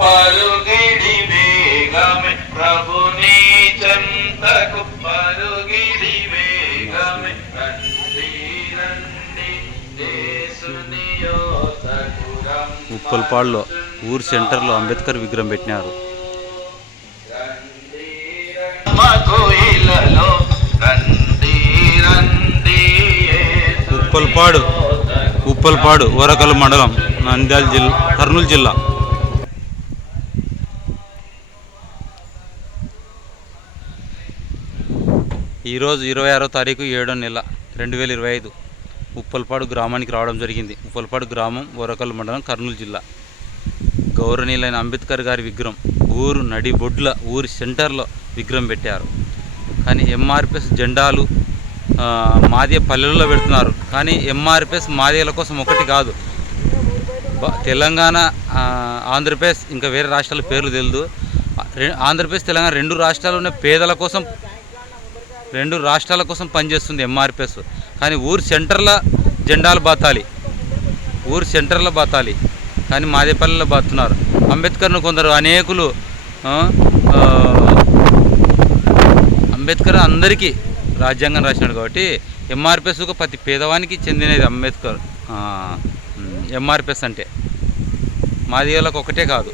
పరుగిడి వేగమే. ప్రభుని చెంతకు పరుగిడి ఉప్పల్పాడులో ఊరు సెంటర్లో అంబేద్కర్ విగ్రహం పెట్టినారు. ఉప్పల్పాడు ఉప్పల్పాడు ఓరకల్ మండలం నంద్యాల జిల్లా కర్నూలు జిల్లా. ఈరోజు ఇరవై ఆరో తారీఖు ఏడో నెల రెండు వేల ఇరవై ఐదు ఉప్పల్పాడు గ్రామానికి రావడం జరిగింది. ఉప్పల్పాడు గ్రామం ఓరకల్ మండలం కర్నూలు జిల్లా. గౌరవనీయులైన అంబేద్కర్ గారి విగ్రహం ఊరు నడిబొడ్ల ఊరి సెంటర్లో విగ్రహం పెట్టారు. కానీ ఎంఆర్పిఎస్ జెండాలు ఆ, మాదియ పల్లెల్లో పెడుతున్నారు. కానీ ఎంఆర్పిఎస్ మాదియల కోసం ఒకటి కాదు. తెలంగాణ ఆంధ్రప్రదేశ్ ఇంకా వేరే రాష్ట్రాల పేర్లు తెలియదు ఆంధ్రప్రదేశ్ తెలంగాణ రెండు రాష్ట్రాలు ఉన్న పేదల కోసం రెండు రాష్ట్రాల కోసం పనిచేస్తుంది ఎంఆర్పిఎస్ కానీ ఊరు సెంటర్ల జెండాలు బాతాలి. ఊరు సెంటర్లో బాతాలి. కానీ మాదేపల్లిలో బాతున్నారు. అంబేద్కర్ను కొందరు అనేకులు అంబేద్కర్ అందరికీ రాజ్యాంగం రాసినాడు కాబట్టి ఎంఆర్పిఎస్ ప్రతి పేదవానికి చెందినది అంబేద్కర్ ఎంఆర్పిఎస్ అంటే. మాదిగలకు ఒకటే కాదు.